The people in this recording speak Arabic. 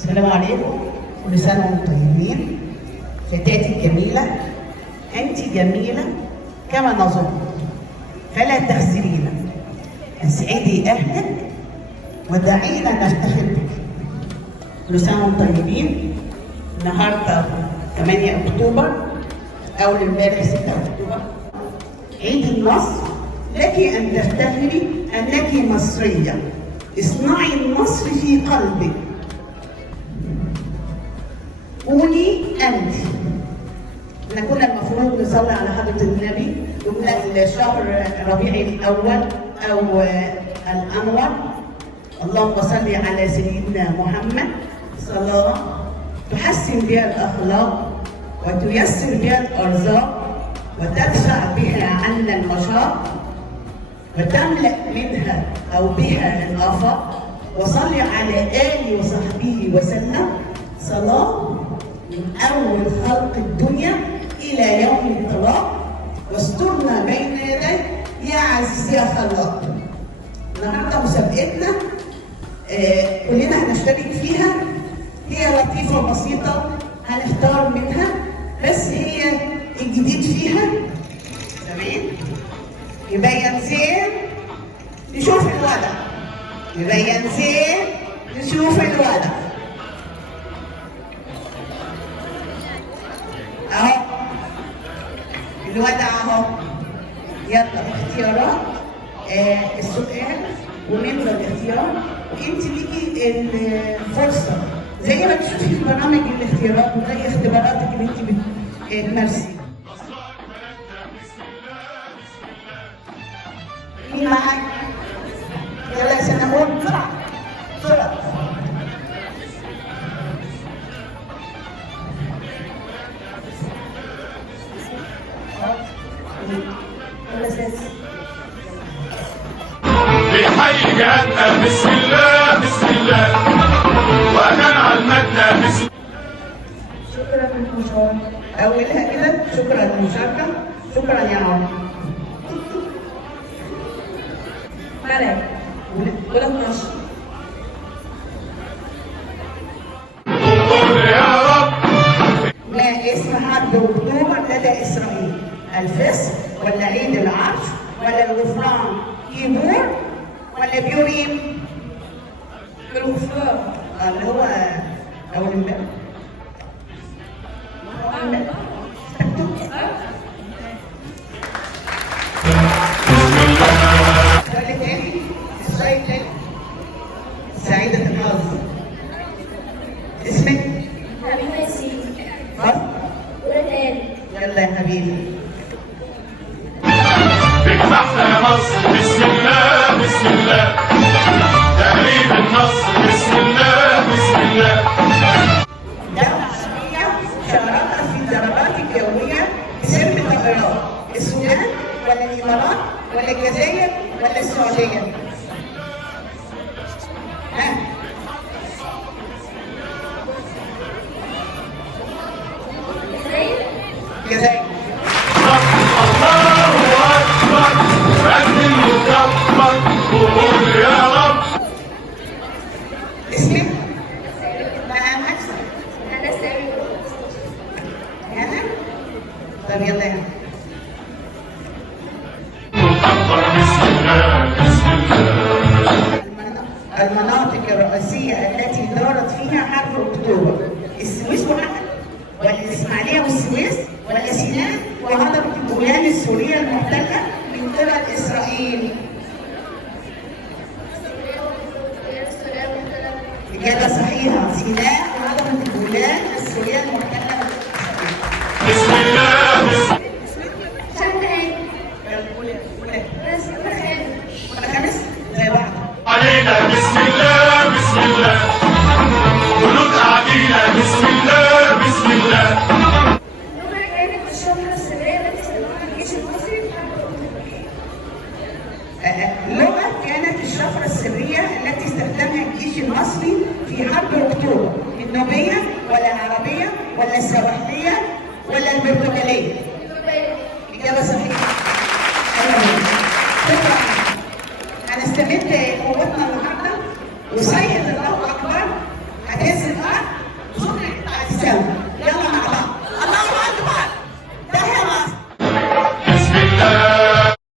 السلام عليكم، كل سنة وانتم طيبين. فتاتي الجميلة، أنت جميلة كما نظن، فلا تخزلينا، أسعدي أهلك ودعينا نفتخر بك. كل سنة وانتم طيبين. النهارده 8 أكتوبر، أول امبارح 6 أكتوبر، عيد النصر. لك أن تفتخري أنك مصرية، اصنعي النصر في قلبك. قولي أنت. احنا كنا المفروض نصلي على حضرة النبي ضمن شهر ربيع الأول أو الأنور. اللهم صل على سيدنا محمد صلاة تحسن بها الأخلاق وتيسر بها الأرزاق وتدفع بها عنا المشاق وتملأ منها أو بها الآفاق. وصل على آله وصحبه وسلم صلاة من أول خلق الدنيا إلى يوم الطلاق، واسترنا بين يديك يا عزيز يا خلاق. النهارده مسابقتنا كلنا هنشترك فيها، هي لطيفة بسيطة هنختار منها، بس هي الجديد فيها تمام يبين زين نشوف الوضع، يبين زين نشوف الوضع اهو الوضع اهو. يلا اختيارات السؤال ومنه الاختيار، وانت ليكي الفرصه زي ما تشوفي في برامج الاختيارات وزي اختباراتك اللي انت بتمارسي. مين معاك؟ يلا يا سناء بسرعه بسرعه. بحي جهتنا بسم الله بسم الله وأكان علمتنا بسم الله. شكرا للمشاركة. أولها كده شكرا للمشاركة. شكرا يا عمر. مالك؟ ولا 12. قول يا رب. ما اسم حرب أكتوبر لدى إسرائيل؟ الفصح ولا عيد العرش ولا الغفران كيبور ولا بيوريم؟ الغفران اللي هو أول امبارح. السؤال الثاني، السؤال الثاني. سعيدة الحظ. اسمك؟ حبيبي ياسين. ها؟ تاني. يلا يا حبيبي. بجمعنا يا مصر بسم الله بسم الله تقريب النصر بسم الله بسم الله. دولة عربية شاركت في الضربات الجوية بسبب الطائرات، السودان ولا الإمارات ولا الجزائر ولا السعودية؟ ها؟ الجزائر. الله أكبر مجد المكبر قول يا رب. اسمك؟ نعم أكثر. أنا سعيد. أنا؟ طب يلا يا مكبر بسم الله بسم الله. المناطق الرئيسية التي دارت فيها حرب أكتوبر، السويس وحدها ولا الإسماعيلية والسويس ولا سيناء وهضبة الجولان السورية المحتلة من قبل إسرائيل؟ إجابة صحيحة، سيناء وهضبة الجولان السورية المحتلة من إسرائيل. بسم الله بسم شهدين. ولا بس تخيل. خامس زي بعض. علينا بسم الله بسم الله جنود أعدينا بسم الله بسم الله. اللغة كانت الشفرة السرية التي استخدمها الجيش المصري في حرب أكتوبر. لغة كانت الشفرة السرية التي استخدمها الجيش المصري في حرب أكتوبر، النوبية ولا العربية ولا السواحلية ولا البرتغالية؟ إجابة صحيحة. شكرا. هنستمد قوتنا النهارده وصيد الله أكبر هتنزل سوا.